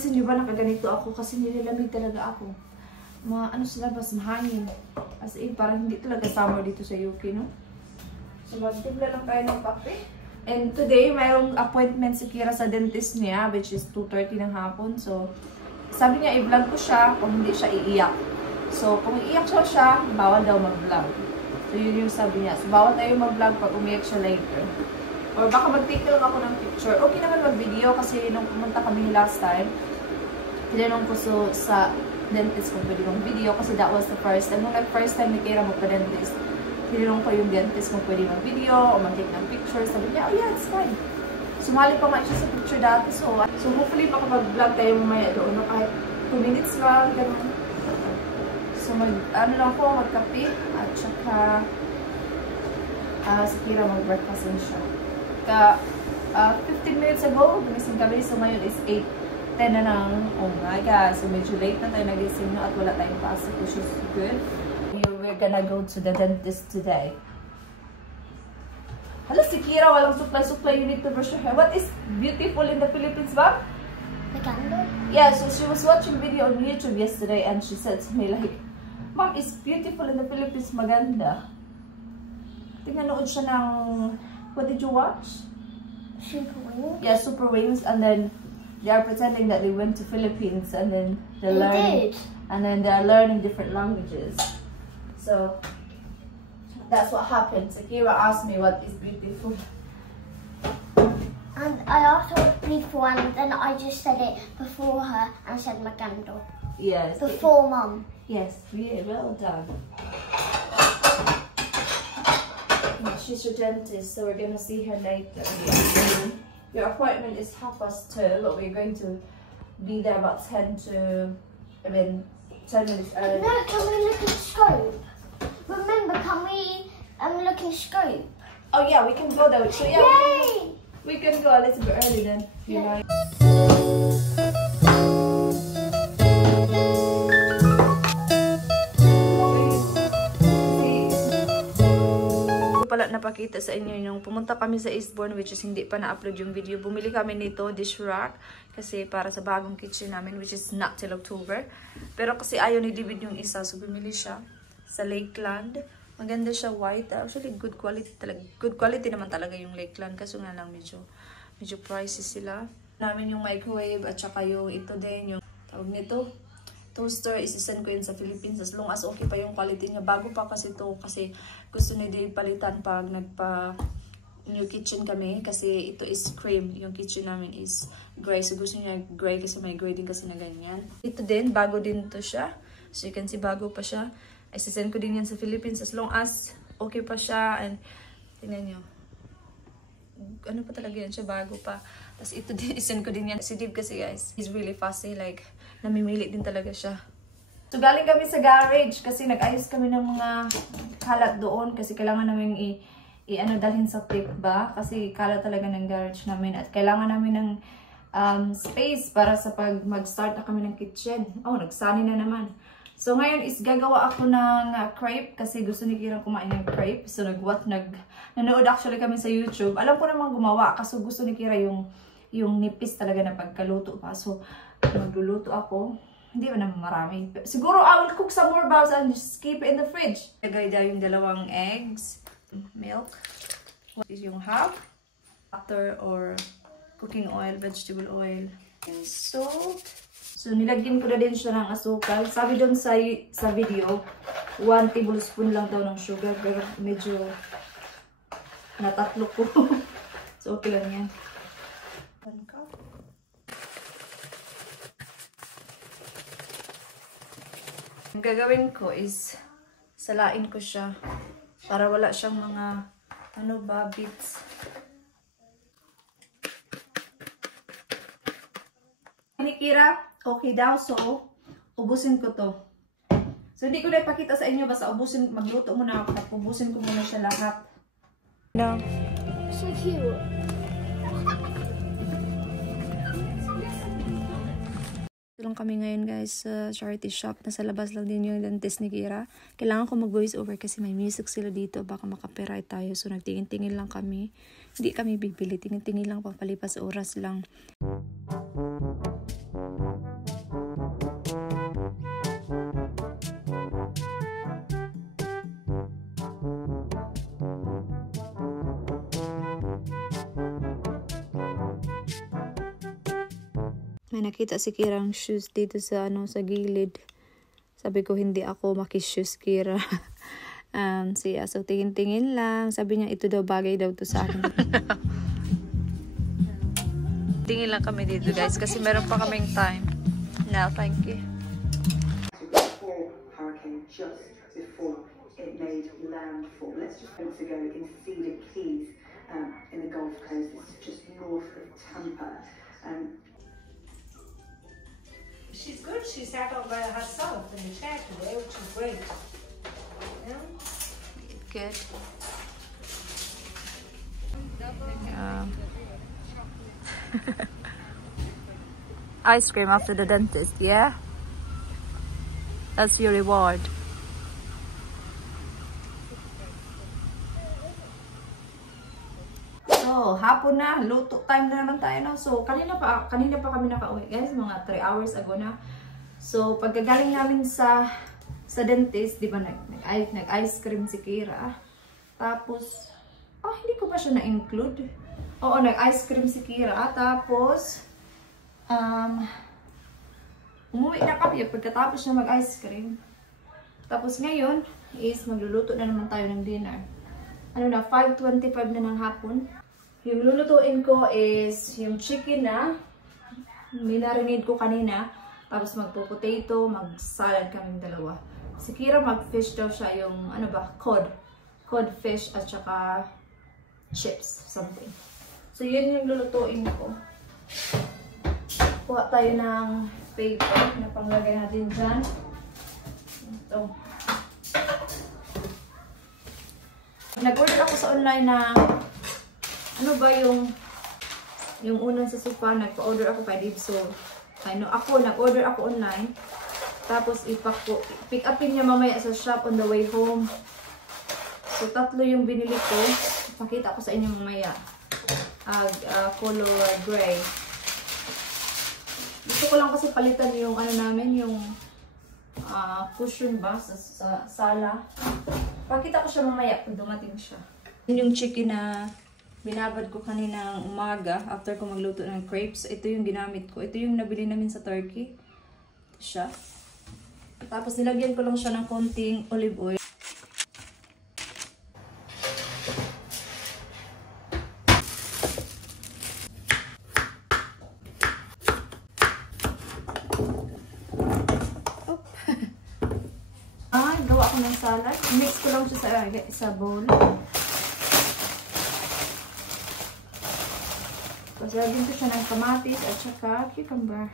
Napansin niyo ba nakaganito ako kasi nilalamig talaga ako. Ano sa labas, mahangin. As in, parang hindi talaga summer dito sa UK, no? So, magtibla lang tayo ng kape. And today, mayroong appointment si Kira sa dentist niya, which is 2:30 ng hapon. So, sabi niya, i-vlog ko siya kung hindi siya iiyak. So, kung iiyak siya, bawal daw mag-vlog. So, yun yung sabi niya. So, bawal tayo mag-vlog pag umiyak siya later. Or baka mag-take lang ako ng picture. Okay naman mag-video kasi nung pumunta kami last time, tinanong ko sa dentist kung pwede mag-video kasi that was the first time. Nung first time ni Kira magpa-dentist, tinanong ko yung dentist kung pwede mag-video o mag-take ng picture. Sabi niya, oh yeah, it's fine. Sumali pa nga siya sa picture dati. So hopefully makapag-vlog tayo mamaya doon. No? Kahit 2 minutes lang, ganun. So lang po, magkape. At saka, si Kira mag-breakfast din siya. 15 minutes ago, gumising kami. So ngayon is 8:10 na ng umaga. So medyo late na tayo nagising no? At wala tayong pasok, which is good. We're gonna go to the dentist today. Hala, si Kira, walang suklay-suklay. You need to brush your hair. What is beautiful in the Philippines, ba? The candle? Yeah, so she was watching video on YouTube yesterday and she said to me like, Mom, it's beautiful in the Philippines, maganda. Tinanood siya ng, what did you watch? Super Wings? Yeah, Super Wings, and then they are pretending that they went to Philippines and then they're learning. And then they're learning different languages. So, that's what happened. Sakira asked me what is beautiful. And I asked her what beautiful and then I just said it before her and said maganda. Yes. Before Mum. Yes, yeah, well done. She's your dentist, so we're gonna see her later. Your appointment is 2:30, but we're going to be there about 10 minutes early. No, can we look at scope? Remember, can we look in scope? Oh yeah, we can go there. So yeah, Yay! we can go a little bit early then. You know. Pala napakita sa inyo yung pumunta kami sa Eastbourne, which is hindi pa na-upload yung video. Bumili kami nito, dish rack, kasi para sa bagong kitchen namin, which is not till October. Pero kasi ayaw ni David yung isa, so bumili siya sa Lakeland. Maganda siya, white. Actually, good quality talaga. Good quality naman talaga yung Lakeland, kaso nga lang medyo pricey sila. Namin yung microwave at saka yung ito din, yung tawag nito, toaster, isisend ko yun sa Philippines as long as okay pa yung quality niya. Bago pa kasi to kasi gusto ni Dave palitan pag nagpa new kitchen kami kasi ito is cream. Yung kitchen namin is gray. So gusto niya gray kasi may gray din kasi na ganyan. Ito din, bago din to siya. So you can see bago pa siya. Isisend ko din yan sa Philippines as long as okay pa siya. And tingnan nyo. Ano pa talaga yan siya, bago pa. Tapos ito din, isend ko din yan. Si Dave kasi guys, he's really fussy. Like, namimili din talaga siya. So, galing kami sa garage kasi nag-ayos kami ng mga kalat doon kasi kailangan namin dalhin sa pick ba? Kasi kalat talaga ng garage namin at kailangan namin ng space para sa pag mag-start na kami ng kitchen. Oh, nagsani na naman. So, ngayon is gagawa ako ng crepe kasi gusto ni Kira kumain ng crepe. So, nanood actually kami sa YouTube. Alam ko naman gumawa kasi gusto ni Kira yung nipis talaga na pagkaluto pa. So, magluluto ako. Hindi ba naman marami. Siguro, I will cook some more bowls and just keep it in the fridge. Lagay dahil yung 2 eggs, milk. What is yung half? Butter or cooking oil, vegetable oil. And salt. So, nilagyan ko na din siya ng asukal. Sabi doon sa video, 1 tablespoon lang daw ng sugar. Pero medyo natatlo ko. So, okay lang yan. 1 cup. Ang gagawin ko is salain ko siya para wala siyang mga bits. Ni Kira, okay daw. So, ubusin ko to. So, hindi ko na ipakita sa inyo. Basta ubusin, magluto muna ako. Ubusin ko muna siya lahat. No. So cute. Ito lang kami ngayon guys sa charity shop. Nasa labas lang din yung dentist ni Kira. Kailangan ko mag-voice over kasi may music sila dito. Baka makapiright tayo. So, nagtingin-tingin lang kami. Hindi kami bibili. Tingin-tingin lang, papalipas oras lang. May nakita si Kirang shoes dito sa sa gilid. Sabi ko hindi ako makishoes, Kira. So tingin-tingin lang. Sabi niya ito daw bagay daw to sa akin. Tingin lang kami dito guys kasi meron pa kaming time. No, thank you. Before hurricane, just before it made landfall. Let's just go in Cedar Keys in the Gulf Coast. This is just north of Tampa. She's good. She sat all by herself in the chair today, which is great. Yeah. Good. Ice cream after the dentist, yeah? That's your reward. So, hapon na, luto time na naman tayo, no? So, kanina pa kami nakauwi, guys, mga 3 hours ago na. So, pagkagaling namin sa dentist, di ba, nag-ice cream si Kira. Tapos, hindi ko pa siya na-include. Oo, nag-ice cream si Kira. Tapos, umuwi na kami pagkatapos na mag-ice cream. Tapos ngayon, is magluluto na naman tayo ng dinner. 5:25 na ng hapon. Yung lulutuin ko is yung chicken na minarinade ko kanina. Tapos magpo-potato, mag-salad kaming dalawa. Si Kira mag-fish daw siya yung, cod fish at saka chips, something. So yun yung lulutuin ko. Kuha tayo ng paper na panglagay natin dyan. Ito. Nag-order ako sa online na yung unang sa sofa, nagpa-order ako kay Dave. So, nag-order ako online. Tapos, pick upin niya mamaya sa shop on the way home. So, 3 yung binili ko. Pakita ko sa inyo mamaya. Color gray. Gusto ko lang kasi palitan yung yung cushion ba sa sala. Pakita ko siya mamaya pag dumating siya. Yung chicken na binabad ko kaninang umaga after ko magluto ng crepes. Ito yung ginamit ko. Ito yung nabili namin sa Turkey. Ito siya. Tapos nilagyan ko lang siya ng konting olive oil. Gawa ko ng salad. Mix ko lang siya sa bowl. Tapos lagyan ko siya ng kamatis at saka cucumber.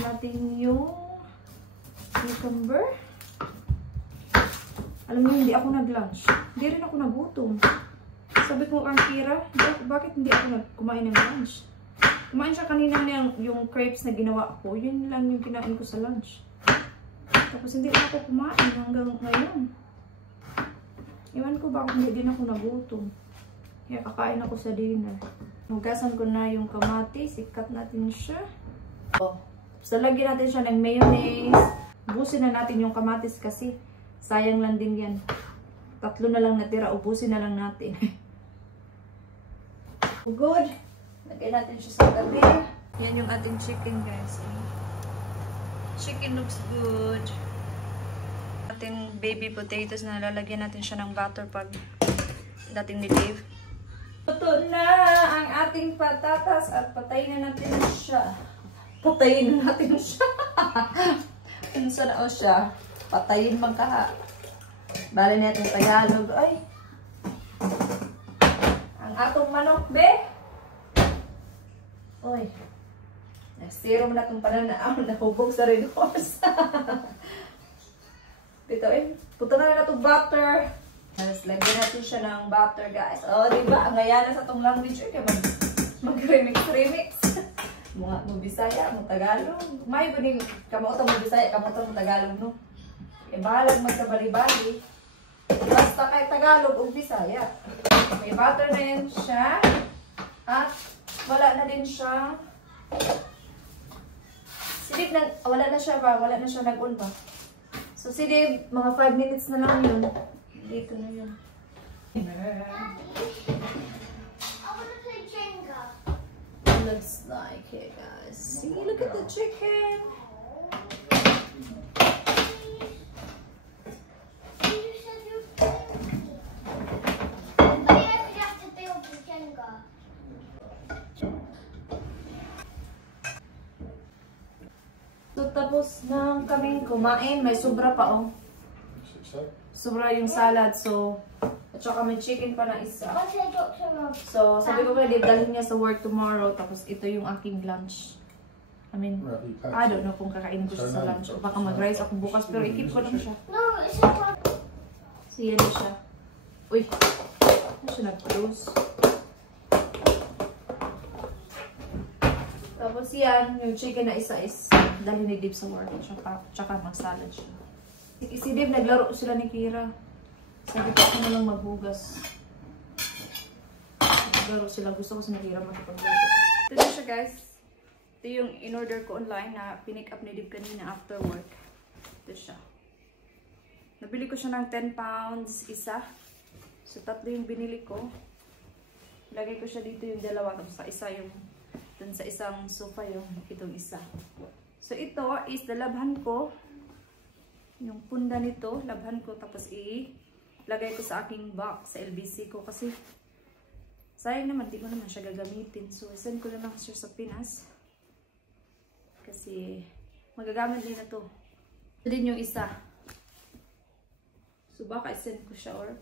Natin yung cucumber. Alam mo, hindi ako nag-lunch. Hindi rin ako nagutom. Sabi ko, Kira, bakit hindi ako kumain ng lunch? Kumain siya kanina yung crepes na ginawa ko. Yun lang yung kinain ko sa lunch. Tapos hindi na ako kumain hanggang ngayon. Iwan ko bakit hindi din ako nagutom. Kaya kakain ako sa dinner. Hugasan ko na yung kamatis. Ikat natin siya. So, lagyan natin siya ng mayonnaise. Ubusin na natin yung kamatis kasi sayang lang din yan. 3 na lang natira. Ubusin na lang natin. Good. Lagyan natin siya sa tabi. Yan yung ating chicken, guys. Chicken looks good. Ating baby potatoes na lalagyan natin siya ng butter pag dating ni Dave. Luto na ang ating patatas at patayin na natin siya. Patayin na natin siya. Unsa na o siya? Patayin magkaha. Bali natin Tagalog. Ay! Ang atong manok, be? Oy. Nagsiro mo na itong pananaw. Nahubog sa red horse. Dito puto na na itong butter. Tapos lagyan natin siya ng butter, guys. O, diba? Ang gaya na sa itong language. Kaya mag-remix. Mga Bisaya, mga Tagalog. May ba ning kamuotang mo Bisaya, kamuotang mo Tagalog, no? Bahalag magkabali-bali. Basta kay Tagalog o Bisaya. May butter na yan siya. At wala na din siya. Si Dave, wala na siya ba? Wala na siya nag-on ba? So si Dave, mga 5 minutes na lang yun. Dito na yun. I want to play Jenga. looks like it, guys. See, look at the chicken. So, tapos na kaming kumain. May sobra pa, oh. Sobra yung salad. So, at saka may chicken pa na isa. So, sabi ko pwede dalhin niya sa work tomorrow. Tapos, ito yung aking lunch. I mean, I don't know kung kakainin ko siya sa lunch. O baka mag-rice ako bukas. Pero i-keep ko lang siya. So, yan na siya. Uy, ano siya nag-close? Tapos yan, yung chicken na isa is dahil ni Dib sa work. Tsaka mag-salad siya. Si Dib, naglaro sila ni Kira. Sabi ko ako na lang maghugas. Naglaro sila. Gusto ko si Kira magpaglaro. Ito na siya, guys. Ito yung in-order ko online na pinick up ni Dib kanina after work. Ito siya. Nabili ko siya ng 10 pounds isa. So, tatlo yung binili ko. Lagay ko siya dito yung dalawa. Tapos sa isa yung dun sa isang sofa yung itong isa. So, ito is the labhan ko. Yung punda nito, labhan ko. Tapos ilagay ko sa aking box sa LBC ko. Kasi, sayang naman, di ko naman siya gagamitin. So, send ko na lang siya sa Pinas. Kasi, magagamit din na to. Ito din yung isa. So, baka isend ko siya or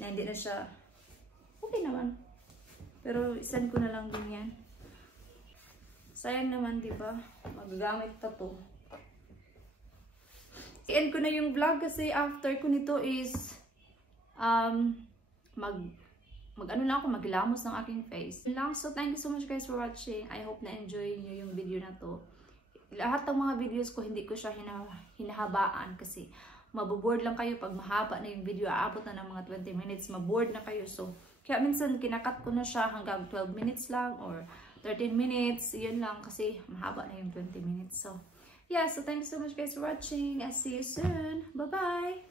na hindi na siya. Okay naman. Pero, isend ko na lang din yan. Sayang naman, di ba? Magagamit pa to. I-end ko na yung vlog kasi after ko nito is mag-ano lang ako, maglamos ng aking face. So, thank you so much guys for watching. I hope na-enjoy nyo yung video na to. Lahat ng mga videos ko, hindi ko siya hinahabaan kasi maboboard lang kayo pag mahaba na yung video. Aabot na ng mga 20 minutes. Maboard na kayo. So, kaya minsan kinakat ko na siya hanggang 12 minutes lang or 13 minutes, yun lang kasi mahaba na yung 20 minutes. So, yeah, so thank you so much guys for watching. I'll see you soon. Bye-bye!